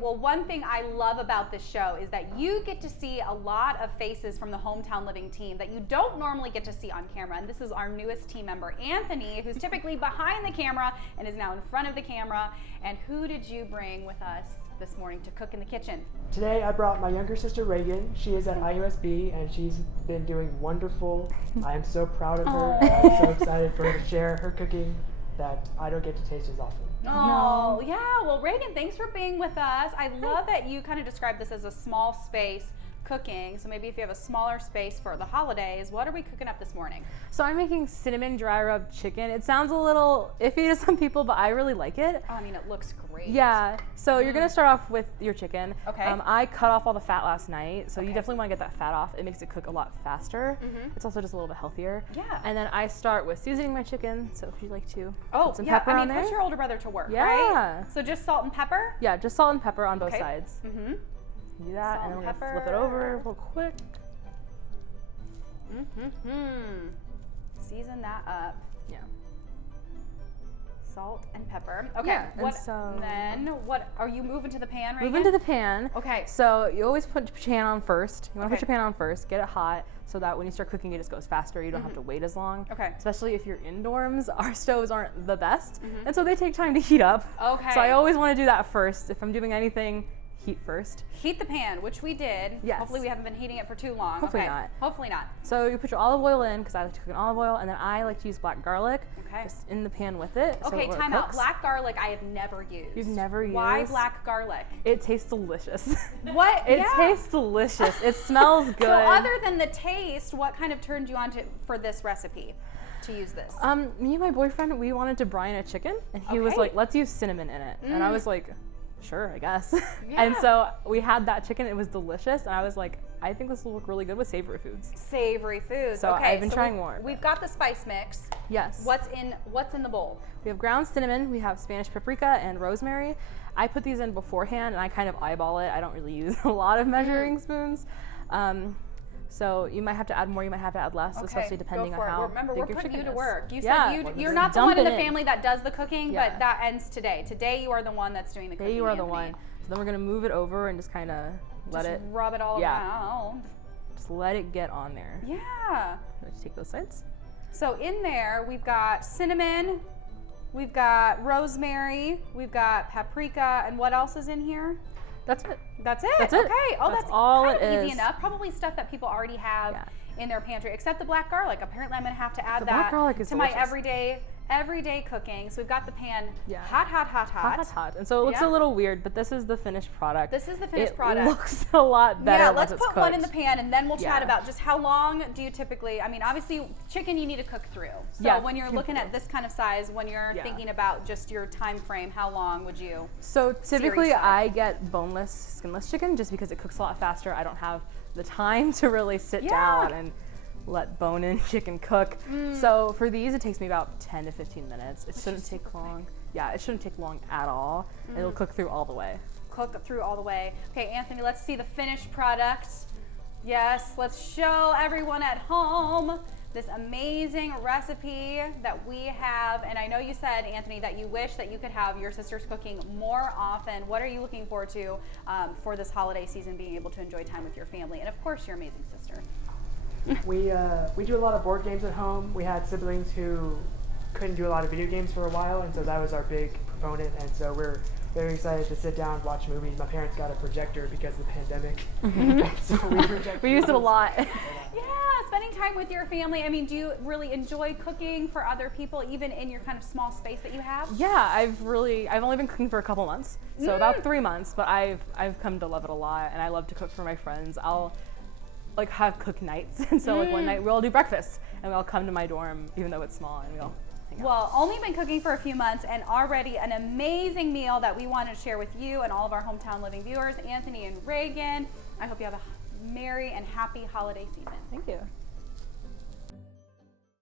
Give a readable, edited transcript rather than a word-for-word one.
Well, one thing I love about this show is that you get to see a lot of faces from the Hometown Living team that you don't normally get to see on camera. And this is our newest team member, Anthony, who's typically behind the camera and is now in front of the camera. And who did you bring with us this morning to cook in the kitchen? Today I brought my younger sister Reagan. She is at IUSB and she's been doing wonderful. I am so proud of her. I'm so excited for her to share her cooking that I don't get to taste as often. Oh, yeah. Well, Reagan, thanks for being with us. I love that you kind of described this as a small space cooking. So maybe if you have a smaller space for the holidays, what are we cooking up this morning? So I'm making cinnamon dry rub chicken. It sounds a little iffy to some people, but I really like it. Oh, I mean, it looks great. Yeah. So you're gonna start off with your chicken. Okay. I cut off all the fat last night, so you definitely want to get that fat off. It makes it cook a lot faster. It's also just a little bit healthier. Yeah. And then I start with seasoning my chicken. So if you'd like to put some yeah. pepper I mean, on there. put your older brother to work, Yeah. right? So just salt and pepper? Yeah, just salt and pepper on both sides. Mm-hmm. Do that, Salt and then we're and gonna flip it over real quick. Season that up. Yeah. Salt and pepper. Okay. Yeah, What are you moving to the pan right now? Move into the pan. Okay. So you always put your pan on first. You want to put your pan on first, get it hot, so that when you start cooking, it just goes faster. You don't have to wait as long. Okay. Especially if you're in dorms, our stoves aren't the best, and so they take time to heat up. Okay. So I always want to do that first. If I'm doing anything, heat first. Heat the pan, which we did. Yes. Hopefully we haven't been heating it for too long. Hopefully not. Hopefully not. So you put your olive oil in, because I like to cook in olive oil, and then I like to use black garlic. Okay. Just in the pan with it. Okay, so time out. Black garlic I have never used. You've never used? Why black garlic? It tastes delicious. What? It tastes delicious. It smells good. So other than the taste, what kind of turned you on for this recipe, to use this? Me and my boyfriend, we wanted to brine a chicken, and he was like, let's use cinnamon in it. And I was like, sure, I guess. And so we had that chicken. It was delicious, and I was like, I think this will look really good with savory foods. Savory foods. So okay, I've been trying more. We've got the spice mix. Yes. What's in the bowl? We have ground cinnamon, we have Spanish paprika, and rosemary. I put these in beforehand, and I kind of eyeball it. I don't really use a lot of measuring spoons. So you might have to add more, you might have to add less, especially depending on how Remember, big we're your putting chicken you to is. work. You Yeah. said you're not the one in the family that does the cooking, Yeah. but that ends today. Today you are the one that's doing the cooking. Today you are the Anthony. one. So then we're gonna move it over and just kind of let it rub it all around. Just let it get on there. Yeah. Let's take those sides. So in there we've got cinnamon, we've got rosemary, we've got paprika, and what else is in here? That's it. That's it. That's it. Okay. Oh, that's all kind it of easy is. enough. Probably stuff that people already have in their pantry, except the black garlic. Apparently, I'm going to have to add black garlic is to my delicious. everyday cooking. So we've got the pan Hot, hot. And so it looks a little weird, but this is the finished product. This is the finished product. It looks a lot better. Yeah, once let's it's put cooked. one in the pan, and then we'll chat about just how long do you typically, I mean, obviously, chicken you need to cook through. So when you're looking at this kind of size, when you're thinking about just your time frame, how long would you? So typically I get boneless, skinless chicken just because it cooks a lot faster. I don't have the time to really sit down and let bone-in chicken cook. So for these, it takes me about 10 to 15 minutes. It shouldn't take long. Yeah, it shouldn't take long at all. It'll cook through all the way. Cook through all the way. Okay, Anthony, let's see the finished product. Yes, let's show everyone at home this amazing recipe that we have. And I know you said, Anthony, that you wish that you could have your sister's cooking more often. What are you looking forward to for this holiday season, being able to enjoy time with your family? And of course, your amazing sister. We do a lot of board games at home. We had siblings who couldn't do a lot of video games for a while, and so that was our big proponent. And so we're very excited to sit down and watch movies. My parents got a projector because of the pandemic, so we used it a lot. Yeah, spending time with your family. I mean, do you really enjoy cooking for other people, even in your kind of small space that you have? Yeah, I've only been cooking for a couple months, so about 3 months, but I've come to love it a lot, and I love to cook for my friends. I'll like have cook nights, and so like one night we'll all do breakfast, and we all come to my dorm, even though it's small, and we all hang out. Well, only been cooking for a few months, and already an amazing meal that we wanted to share with you and all of our Hometown Living viewers, Anthony and Reagan. I hope you have a merry and happy holiday season. Thank you.